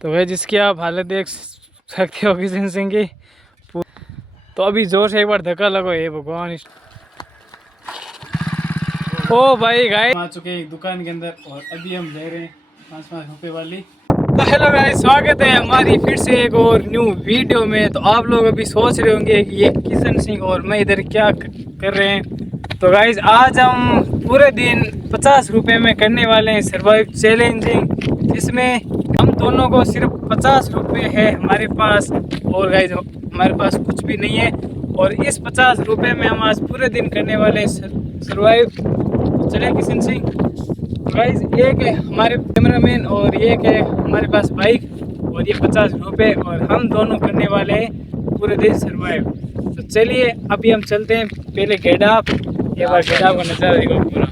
तो वह जिसकी आप हालत देख सकते हो किशन सिंह की। तो अभी जोर से एक बार धक्का लगो, ये भगवान। ओ भाई गाइस आ चुके हैं दुकान के अंदर और अभी हम ले रहे हैं 5-5 रुपए वाली। तो हेलो गाइस, स्वागत है हमारी फिर से एक और न्यू वीडियो में। तो आप लोग अभी सोच रहे होंगे कि ये किशन सिंह और मैं इधर क्या कर रहे हैं। तो गाइस आज हम पूरे दिन 50 रुपए में करने वाले हैं सर्वाइव चैलेंजिंग, जिसमें हम दोनों को सिर्फ 50 रुपये है हमारे पास और गाइस हमारे पास कुछ भी नहीं है। और इस 50 रुपये में हम आज पूरे दिन करने वाले हैं सर्वाइव। चले किशन सिंह। गाइस एक है हमारे कैमरामैन और एक है हमारे पास बाइक और ये 50 रुपये और हम दोनों करने वाले हैं पूरे दिन सर्वाइव। तो चलिए अभी हम चलते हैं पहले गेडाप, ये बार गेडाप का नज़ारा देखो पूरा।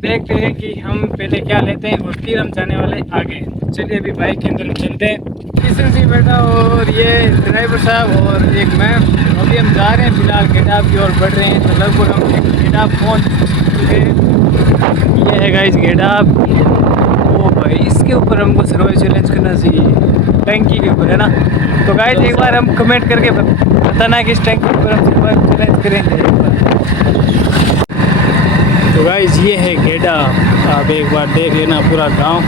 देखते हैं कि हम पहले क्या लेते हैं और फिर हम जाने वाले आगे। चलिए अभी बाइक के अंदर चलते हैं। किशन सिंह बैठा और ये ड्राइवर साहब और एक मैं। अभी हम जा रहे हैं फिलहाल गेडाप की ओर बढ़ रहे हैं। तो लगभग हम गेडाप पहुंच चुके हैं। ये है गाइस गेडाप। ओ भाई इसके ऊपर हमको सर्वाइव चैलेंज करना चाहिए, टंकी के ऊपर है ना। तो गाइस एक बार हम कमेंट करके बताना कि इस टंकी के ऊपर हम सर्वाइव चैलेंज करेंगे। तो गाइस ये है गेडाप, आप एक बार देख लेना पूरा गांव।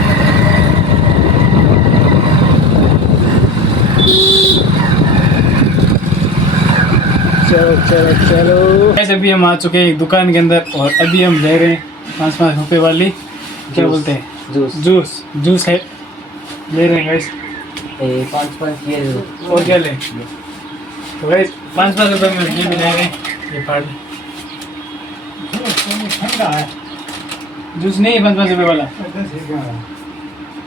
चलो चलो चलो। ऐसे अभी हम आ चुके हैं एक दुकान के अंदर और अभी हम ले रहे हैं 5-5 रुपए वाली, क्या बोलते हैं, जूस जूस है, ले रहे हैं गाइस 5-5 ये और क्या लें। तो गाइस 5-5 रुपए में ये भी ले रहे हैं। ये पार्टी ठंडा है, जूस नहीं 5-5 रुपए वाला,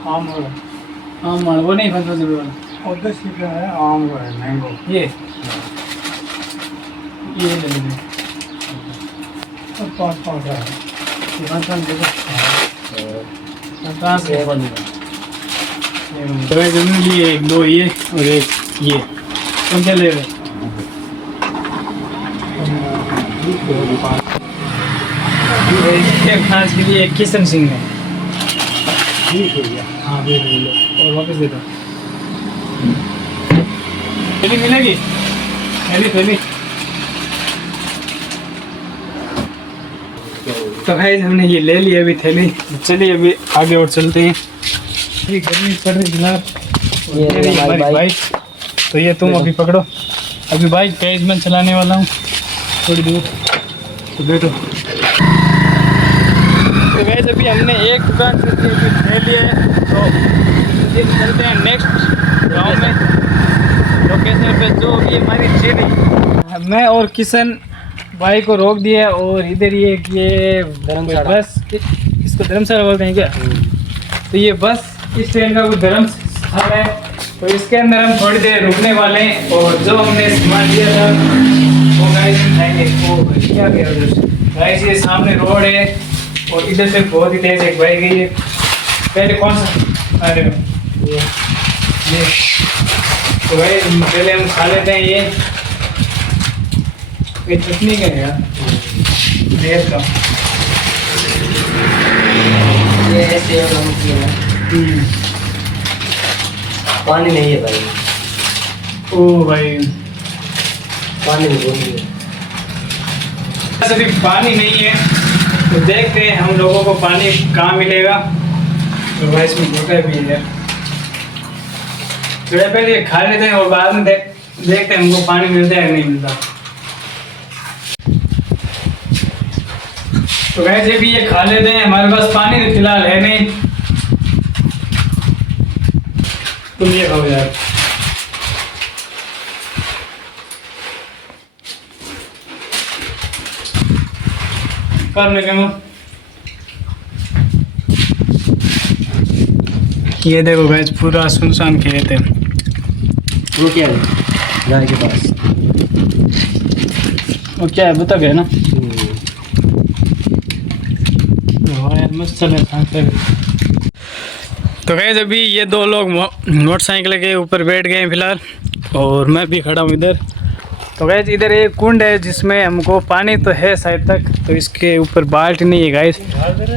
आम वाला, आम वाला वो नहीं 5-5 रुपए वाला, और 10 रुपये है आम का है, मैंगो ये ले लेंगे। 5-5 है, 5-5 देखो तो जमीन लिए एक दो ये और एक ये। तुम क्या ले रहे हो? खास के लिए किशन सिंह है। ठीक हो गया, हाँ दे दो और वापस दे दो। थैली मिलेगी, थैली। तो भाई हमने ये ले लिया अभी थैली। चलिए अभी आगे और चलते हैं। अभी गर्मी पड़ रही फिलहाल। ये हमारी बाइक, तो ये तुम अभी पकड़ो। अभी बाइक तेज मैं चलाने वाला हूँ थोड़ी दूर, तो बैठो। तो गैस अभी हमने एक दुकान से ले लिया है, तो चलते हैं नेक्स्ट गांव में लोकेशन पे जो भी हमारी चेरी। मैं और किशन बाइक को रोक दिया और इधर ये बस, इसको धर्मशाला बोलते हैं क्या? तो ये बस इस ट्रेन का कोई धर्मशाला है, तो इसके अंदर हम थोड़ी देर रुकने वाले हैं और जो हमने सामान लिया था वो गाइस खाएंगे। ओ क्या गया उधर गाइस, ये सामने रोड है और इधर से बहुत ही तेज एक बाइक गई है। पहले कौन सा अरे ये तो भाई पहले हम खा लेते हैं। ये चटनी का है यार, देर का ये ऐसे पानी नहीं है भाई। ओ भाई पानी नहीं है, अभी पानी नहीं है, तो देखते हैं हम लोगों को पानी कहाँ मिलेगा। तो भाई इसमें बोतल भी है, थोड़ा पहले खा लेते हैं और बाद में देखते हैं हमको पानी मिलता है या नहीं मिलता। तो वैसे भी ये खा लेते हैं, हमारे पास पानी फिलहाल है नहीं। तुम ये खाओ यार। कर लेंगे ये देखो गाइस पूरा सुनसान खेत है। वो क्या है गाय के पास? वो क्या है बता गया ना। मस्त चले। तो गाइस अभी ये दो लोग मोटरसाइकिल के ऊपर बैठ गए हैं फिलहाल और मैं भी खड़ा हूँ इधर। तो गाइज इधर एक कुंड है जिसमें हमको पानी तो है शायद तक, तो इसके ऊपर बाल्टी नहीं है गाइज,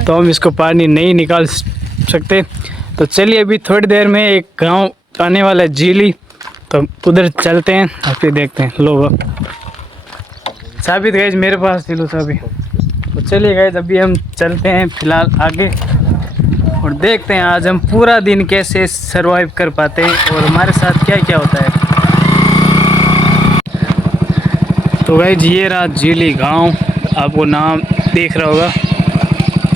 तो हम इसको पानी नहीं निकाल सकते। तो चलिए अभी थोड़ी देर में एक गांव आने वाला है झीली, तो उधर चलते हैं और फिर देखते हैं। लोग साबित गाइज मेरे पास दिलो साबी। तो चलिए गाइज अभी हम चलते हैं फिलहाल आगे और देखते हैं आज हम पूरा दिन कैसे सरवाइव कर पाते हैं और हमारे साथ क्या क्या होता है। तो गाइज ये रहा झीली गांव, आपको नाम देख रहा होगा।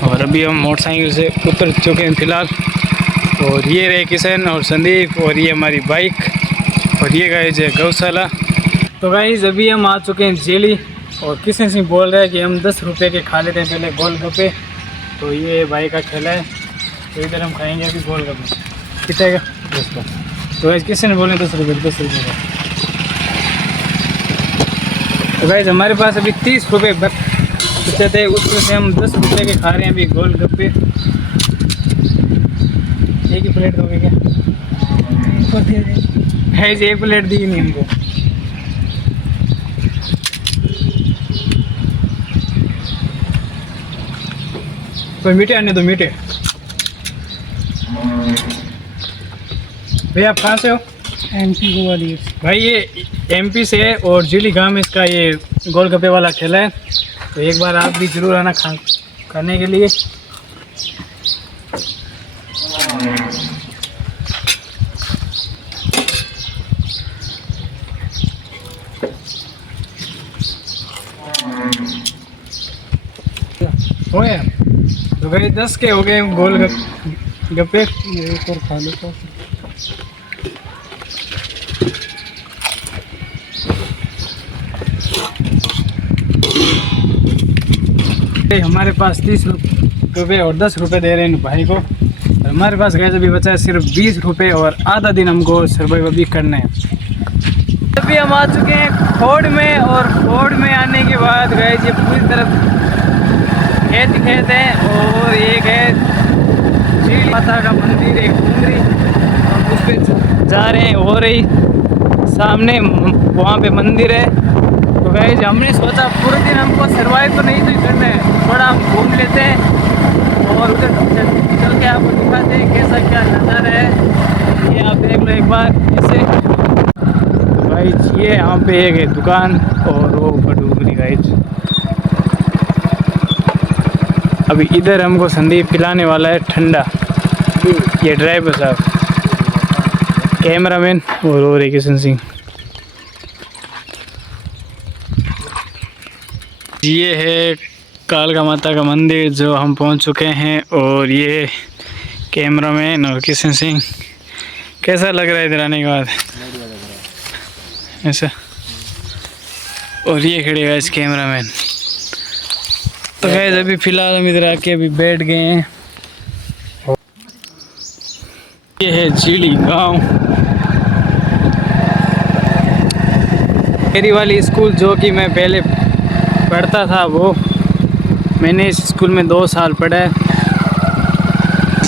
और अभी हम मोटरसाइकिल से उतर चुके हैं फिलहाल। और ये रहे किशन और संदीप और ये हमारी बाइक और ये गाइज है गौशाला। तो गाइज अभी हम आ चुके हैं झीली और किशन सिंह बोल रहा है कि हम 10 रुपये के खा लेते हैं पहले गोलगप्पे। तो ये भाई का खेला है, तो इधर हम खाएंगे अभी गोलगप्पे। कितने का? 10 का। तो गाइज किसी ने बोले 10 रुपये, 10 रुपये का। तो गाइज हमारे पास अभी 30 रुपये बचे थे, उसमें से हम 10 रुपये के खा रहे हैं अभी गोलगप्पे। एक ही प्लेट दोगे क्या? है जी, एक प्लेट दी नहीं हमको। तो मीठे आने दो, मीठे। भैया आप कहाँ से हो? MP गोवालियर। भाई ये MP से है और झीली गांव में इसका ये गोलगप्पे वाला ठेला है, तो एक बार आप भी जरूर आना खाने के लिए। हो गया तो भाई 10 के हो गए गोलगप्पे। एक और खा लो। हमारे पास 30 रुपये और 10 रुपये दे रहे हैं भाई को। और हमारे पास गैस अभी बचा है सिर्फ 20 रुपये और आधा दिन हमको सर्वाइव अभी करना है। अभी हम आ चुके हैं फोर्ड में और फोर्ड में आने के बाद गए ये पूरी तरफ खेत है और एक है झील माता का मंदिर, एक डूंगरी, और उस पर जा रहे हैं। हो रही सामने वहाँ पे मंदिर है। तो गाइस हमने सोचा पूरे दिन हमको सरवाइव तो नहीं तो करना है, थोड़ा हम घूम लेते हैं और उधर चल के आपको दिखाते हैं कैसा क्या नज़ारा है। ये आप देख लो एक बार ऐसे। तो गाइस ये यहाँ पे एक है दुकान और वो ऊपर डूंगरी गाइस। अभी इधर हमको संदीप पिलाने वाला है ठंडा, ये ड्राइवर साहब, कैमरामैन और किशन सिंह। ये है कालका माता का मंदिर जो हम पहुंच चुके हैं और ये कैमरामैन और किशन सिंह। कैसा लग रहा है इधर आने के बाद? ऐसा। और ये खड़े गाइस कैमरामैन। तो गाइस अभी फिलहाल हम इधर आके अभी बैठ गए हैं। ये है झीली गांव। मेरी वाली स्कूल जो कि मैं पहले पढ़ता था, वो मैंने इस स्कूल में 2 साल पढ़ा है।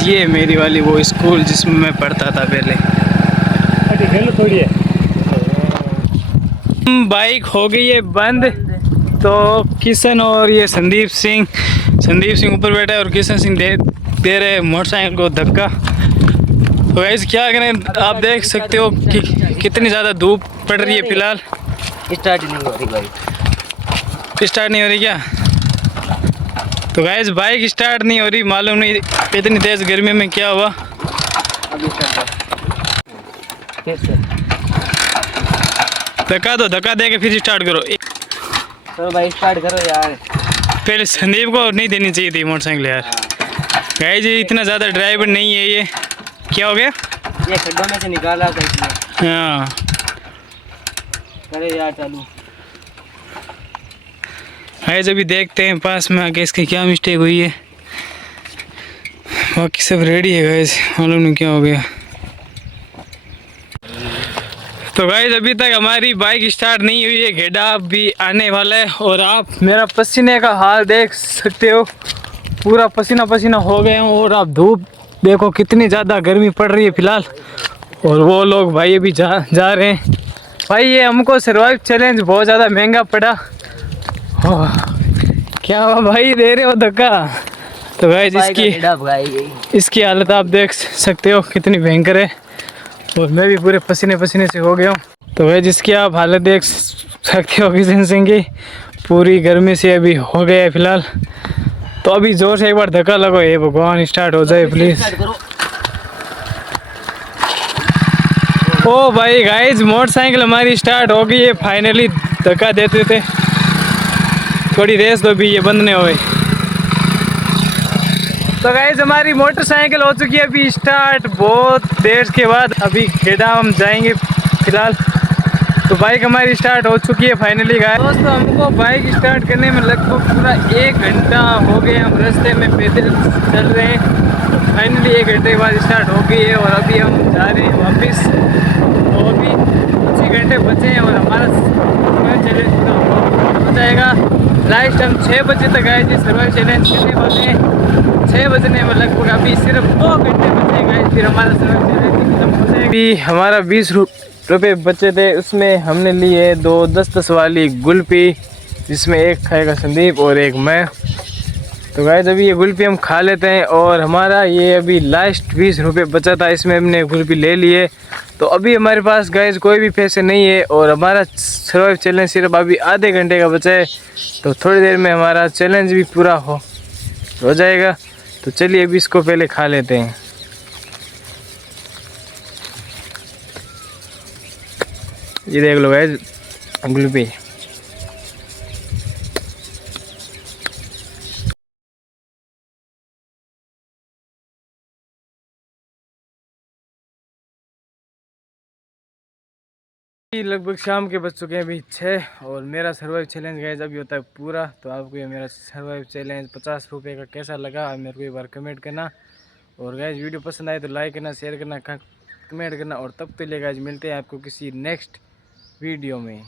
ये मेरी वाली वो स्कूल जिसमें मैं पढ़ता था पहले। थोड़ी है बाइक हो गई है बंद, तो किशन और ये संदीप सिंह ऊपर बैठा है और किशन सिंह दे रहे मोटरसाइकिल को धक्का। तो गाइस क्या करें, आप देख सकते हो कि कितनी ज़्यादा धूप पड़ रही है फिलहाल। स्टार्ट नहीं हो रही बाइक। स्टार्ट नहीं हो रही क्या? तो गाइस बाइक स्टार्ट नहीं हो रही, मालूम नहीं इतनी तेज़ गर्मी में क्या हुआ। अभी धक्का दे के फिर स्टार्ट करो। तो भाई स्टार्ट करो यार। पहले संदीप को नहीं देनी चाहिए थी मोटरसाइकिल यार। गाइस ये इतना ज़्यादा ड्राइवर नहीं है। ये क्या हो गया? ये खड्डों में से निकाला था इसने। हाँ करे यार चालू। गाइस अभी देखते हैं पास में आके इसकी क्या मिस्टेक हुई है। बाकी सब रेडी है गाइस, मालूम नहीं क्या हो गया। तो गाइस अभी तक हमारी बाइक स्टार्ट नहीं हुई है, घेड़ा भी आने वाला है। और आप मेरा पसीने का हाल देख सकते हो, पूरा पसीना पसीना हो गए हैं। और आप धूप देखो कितनी ज़्यादा गर्मी पड़ रही है फिलहाल। और वो लोग भाई अभी जा रहे हैं भाई ये हमको सर्वाइव चैलेंज बहुत ज़्यादा महंगा पड़ा। ओह, क्या हुआ भाई, दे रहे हो धक्का? तो गाइस इसकी हालत आप देख सकते हो कितनी भयंकर है, और मैं भी पूरे पसीने पसीने से हो गया हूँ। तो गाइस जिसकी आप हालत देख सकते हो किशन सिंह की, पूरी गर्मी से अभी हो गया है फिलहाल। तो अभी जोर से एक बार धक्का लगो, ये भगवान स्टार्ट हो जाए प्लीज। ओ भाई गाइस मोटरसाइकिल हमारी स्टार्ट हो गई है फाइनली। धक्का देते थे, थोड़ी रेस दो भी, ये बंद नहीं हुए। तो गाइस हमारी मोटरसाइकिल हो चुकी है अभी स्टार्ट, बहुत देर के बाद। अभी खेड़ा हम जाएंगे फिलहाल। तो बाइक हमारी स्टार्ट हो चुकी है फाइनली गाइस। दोस्तों हमको बाइक स्टार्ट करने में लगभग पूरा 1 घंटा हो गया, हम रास्ते में पैदल चल रहे हैं। फाइनली 1 घंटे के बाद स्टार्ट हो गई है, और अभी हम जा रहे हैं वापस। तो अभी कुछ ही घंटे बचे हैं और हमारा चैलेंज पूरा हो जाएगा। लास्ट हम 6 बजे तक आए थे सर्वाइव चैलेंज करने वाले हैं। 6 बजने में लगभग अभी सिर्फ 2 घंटे बचे गए, फिर हमारा सर्वाइव चैलेंज खत्म हो जाएगा। अभी हमारा 20 रुपये बचे थे, उसमें हमने लिए 2 10-10 वाली गुल्फी, जिसमें एक खाएगा संदीप और एक मैं। तो गाइस अभी ये गुल्फी हम खा लेते हैं, और हमारा ये अभी लास्ट 20 रुपये बचा था, इसमें हमने गुल्फी ले लिए। तो अभी हमारे पास गाइस कोई भी पैसे नहीं है, और हमारा सर्वाइव चैलेंज सिर्फ अभी आधे घंटे का बचा है। तो थोड़ी देर में हमारा चैलेंज भी पूरा हो जाएगा। तो चलिए अभी इसको पहले खा लेते हैं। ये देख लो गाइस गुल्फी। लगभग शाम के बज चुके हैं अभी 6, और मेरा सर्वाइव चैलेंज गाइस अभी होता है पूरा। तो आपको ये मेरा सर्वाइव चैलेंज 50 रुपये का कैसा लगा मेरे को एक बार कमेंट करना। और गाइस वीडियो पसंद आए तो लाइक करना, शेयर करना, कमेंट करना। और तब के लिए गाइस मिलते हैं आपको किसी नेक्स्ट वीडियो में।